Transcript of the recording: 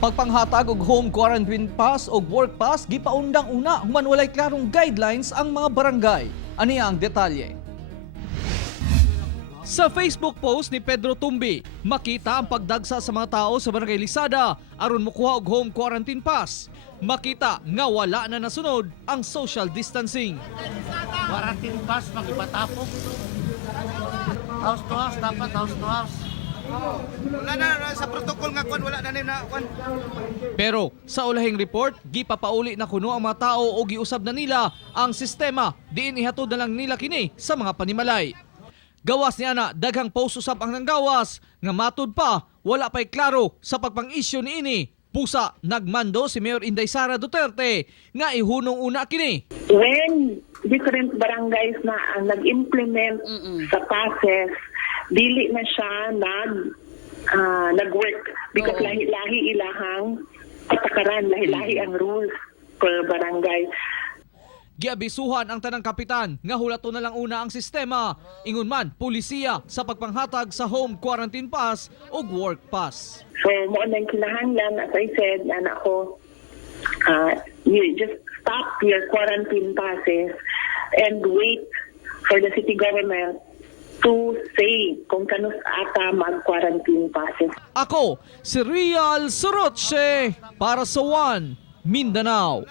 Pagpanghatag og home quarantine pass o work pass, gipaundang una human walay klarong guidelines ang mga barangay. Aniya ang detalye. Sa Facebook post ni Pedro Tumbi, makita ang pagdagsa sa mga tao sa barangay Lisada aron mokuha og home quarantine pass. Makita nga wala na nasunod ang social distancing. Quarantine pass magipatapok. House to house, dapat house to house. Wala na sa protocol nga kwan, wala na na kwan. Pero sa ulahing report, gipapauli na kuno ang mga tao o giusab na nila ang sistema diin ihatod na lang nila kini sa mga panimalay. Gawas ni ana daghang post usab ang nanggawas nga matud pa wala pay klaro sa pagpang-isyu niini. Pusa nagmando si Mayor Inday Sara Duterte nga ihunong una kini. When different barangays na ang nag-implement sa passes, dili na siya nag-work because lahi-lahi ilahang patakaran, lahi-lahi ang rules per barangay. Giabisuhan ang tanang kapitan nga hulato na lang una ang sistema, ingon man pulisiya sa pagpanghatag sa home quarantine pass o work pass. So mo nang kinahanglan, as I said, anak ko, you just stop your quarantine passes and wait for the city government to say kung kanus ata mag-quarantine passes. Ako, si Real Sorotse para sa One Mindanao.